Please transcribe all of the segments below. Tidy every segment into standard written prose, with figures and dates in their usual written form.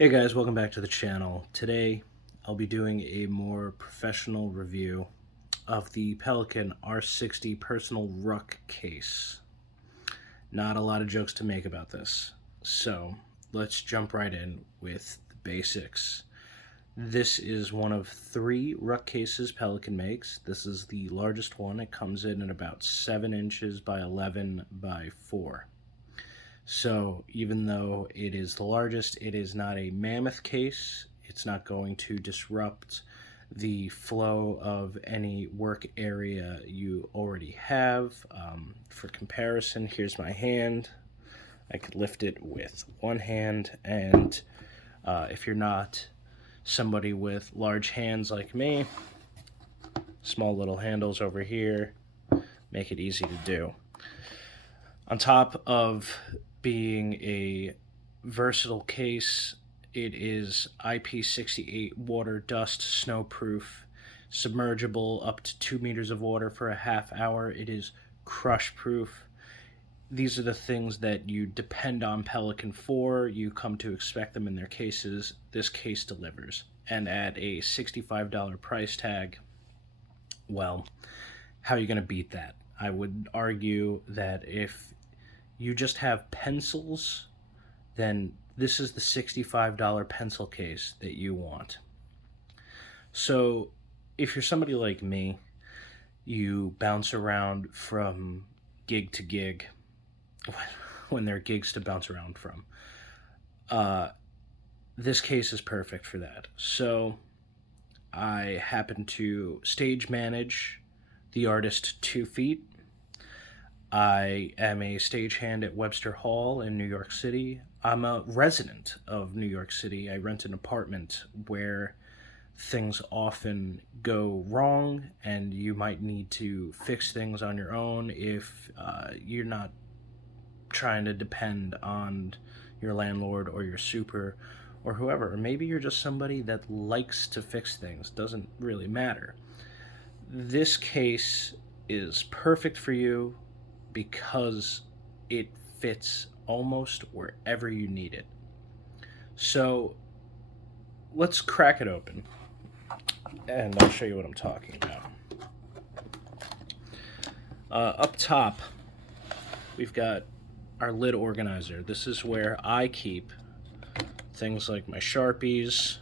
Hey guys, welcome back to the channel. Today I'll be doing a more professional review of the Pelican R60 personal ruck case. Not a lot of jokes to make about this, so let's jump right in with the basics. This is one of 3 ruck cases Pelican makes. This is the largest one. It comes in at about 7 inches by 11 by 4. So even though it is the largest, it is not a mammoth case. It's not going to disrupt the flow of any work area you already have. For comparison, here's my hand. I could lift it with one hand, and if you're not somebody with large hands like me, small little handles over here make it easy to do. On top of being a versatile case, it is IP68 water, dust, snowproof, submergible up to 2 meters of water for a half hour. It is crush proof. These are the things that you depend on Pelican for. You come to expect them in their cases. This case delivers. And at a $65 price tag, well, how are you going to beat that? I would argue that if you just have pencils, then this is the $65 pencil case that you want. So if you're somebody like me, you bounce around from gig to gig when there are gigs to bounce around from. This case is perfect for that. So I happen to stage manage the artist 2 Feet. I am a stagehand at Webster Hall in New York City. I'm a resident of New York City. I rent an apartment where things often go wrong, and you might need to fix things on your own if you're not trying to depend on your landlord or your super or whoever. Or maybe you're just somebody that likes to fix things. Doesn't really matter. This case is perfect for you because it fits almost wherever you need it. So let's crack it open and I'll show you what I'm talking about. Up top, we've got our lid organizer. This is where I keep things like my Sharpies.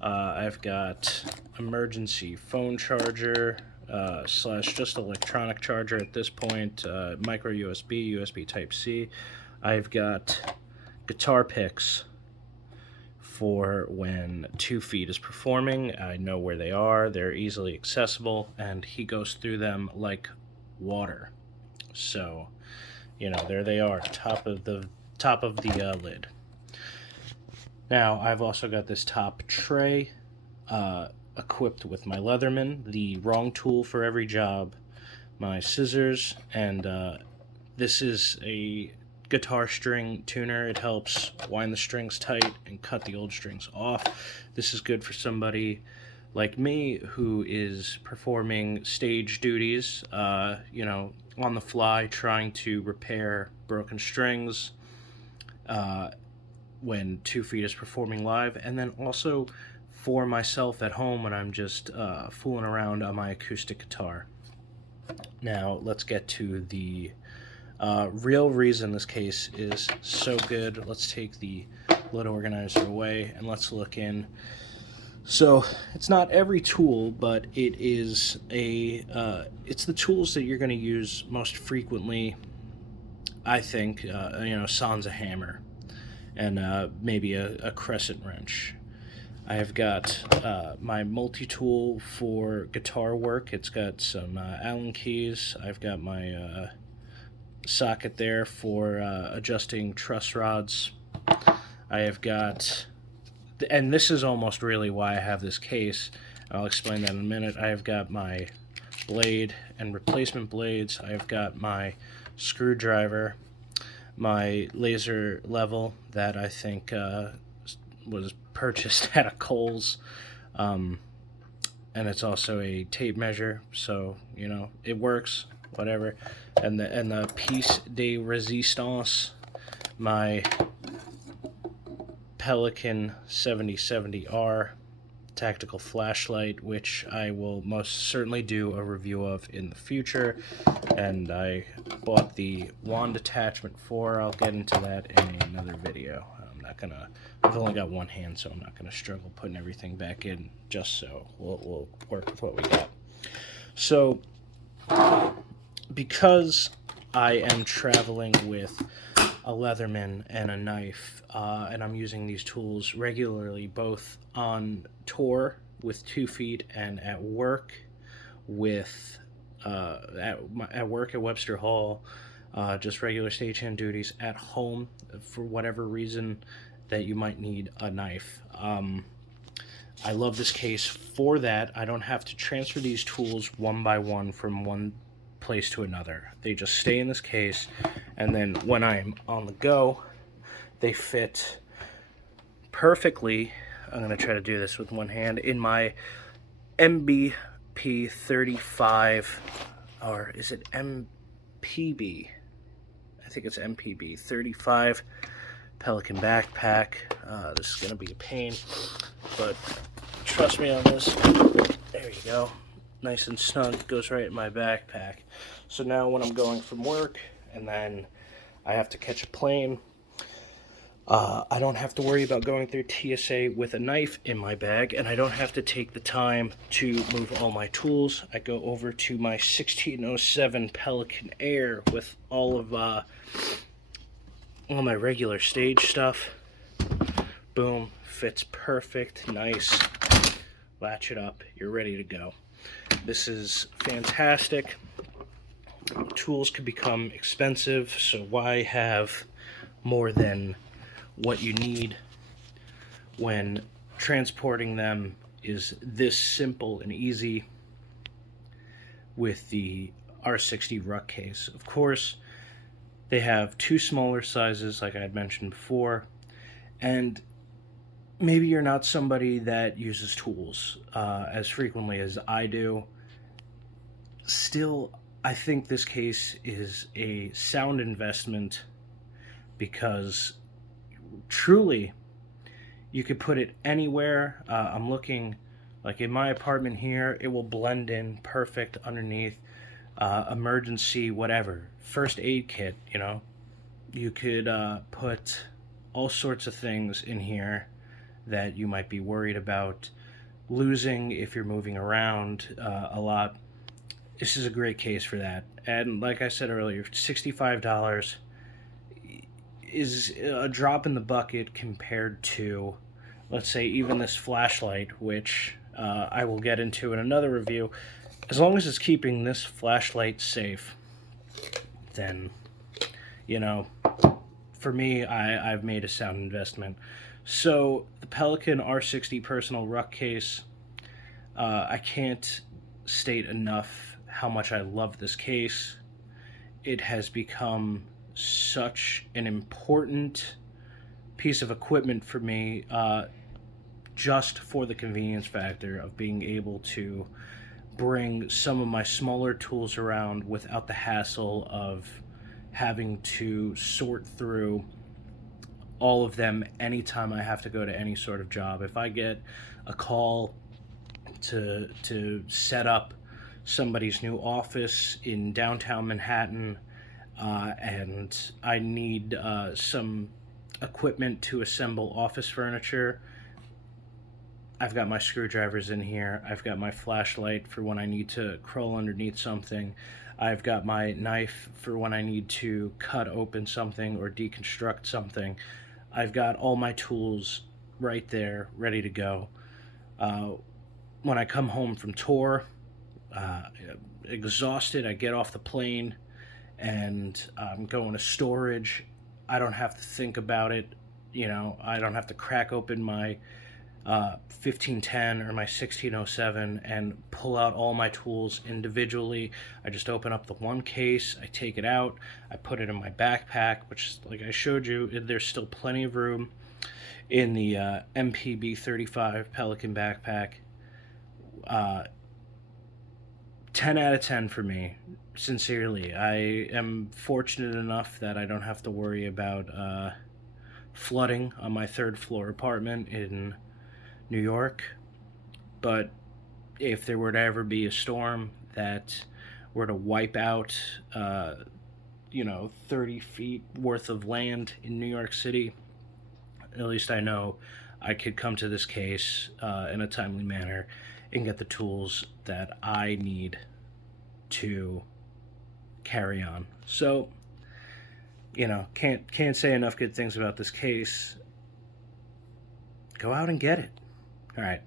I've got emergency phone charger, slash just electronic charger at this point, micro USB, USB Type-C. I've got guitar picks for when 2 Feet is performing. I know where they are, they're easily accessible, and he goes through them like water. So, you know, there they are, top of the lid. Now, I've also got this top tray, equipped with my Leatherman, the wrong tool for every job, my scissors, and this is a guitar string tuner. It helps wind the strings tight and cut the old strings off. This is good for somebody like me who is performing stage duties, you know, on the fly, trying to repair broken strings when 2 Feet is performing live, and then also for myself at home when I'm just fooling around on my acoustic guitar. Now, let's get to the real reason this case is so good. Let's take the lid organizer away and let's look in. So, it's not every tool, but it is it's the tools that you're going to use most frequently, I think. You know, sans a hammer and maybe a crescent wrench. I have got my multi-tool for guitar work. It's got some Allen keys. I've got my socket there for adjusting truss rods. I have got, and this is almost really why I have this case. I'll explain that in a minute. I have got my blade and replacement blades. I have got my screwdriver, my laser level that I think was purchased at a Kohl's, and it's also a tape measure, so you know it works, whatever. And the piece de resistance, my Pelican 7070R tactical flashlight, which I will most certainly do a review of in the future. And I bought the wand attachment for. I'll get into that in another video. I've only got one hand, so I'm not gonna struggle putting everything back in, just so we'll work with what we got. So because I am traveling with a Leatherman and a knife, and I'm using these tools regularly, both on tour with 2 feet and at work with at work at Webster Hall, just regular stagehand duties, at home for whatever reason that you might need a knife. I love this case for that. I don't have to transfer these tools one by one from one place to another. They just stay in this case, and then when I'm on the go, they fit perfectly. I'm going to try to do this with one hand in my MBP 35, or is it MPB? I think it's MPB 35 Pelican backpack. This is going to be a pain, but trust me on this. There you go. Nice and snug, goes right in my backpack. So now when I'm going from work and then I have to catch a plane, I don't have to worry about going through TSA with a knife in my bag, and I don't have to take the time to move all my tools. I go over to my 1607 Pelican Air with all of all my regular stage stuff. Boom, fits perfect, nice. Latch it up, you're ready to go. This is fantastic. Tools can become expensive, so why have more than what you need when transporting them is this simple and easy with the R60 Ruck case. Of course, they have 2 smaller sizes, like I had mentioned before, and maybe you're not somebody that uses tools as frequently as I do. Still, I think this case is a sound investment because truly you could put it anywhere. I'm looking, like in my apartment here, it will blend in perfect underneath emergency whatever, first aid kit, you know. You could put all sorts of things in here that you might be worried about losing if you're moving around a lot. This is a great case for that. And like I said earlier, $65 is a drop in the bucket compared to, let's say, even this flashlight, which I will get into in another review. As long as it's keeping this flashlight safe, then, you know, for me, I've made a sound investment. So the Pelican R60 personal Ruck case, I can't state enough how much I love this case. It has become such an important piece of equipment for me, just for the convenience factor of being able to bring some of my smaller tools around without the hassle of having to sort through all of them anytime I have to go to any sort of job. If I get a call to set up somebody's new office in downtown Manhattan, and I need some equipment to assemble office furniture, I've got my screwdrivers in here. I've got my flashlight for when I need to crawl underneath something. I've got my knife for when I need to cut open something or deconstruct something. I've got all my tools right there, ready to go. When I come home from tour, exhausted, I get off the plane and I'm going to storage. I don't have to think about it. You know, I don't have to crack open my 1510 or my 1607 and pull out all my tools individually. I just open up the one case, I take it out, I put it in my backpack, which, like I showed you, there's still plenty of room in the MPB 35 Pelican backpack. 10 out of 10 for me, sincerely. I am fortunate enough that I don't have to worry about flooding on my third floor apartment in New York. But if there were to ever be a storm that were to wipe out, 30 feet worth of land in New York City, at least I know I could come to this case in a timely manner and get the tools that I need to carry on. So, can't say enough good things about this case. Go out and get it. All right.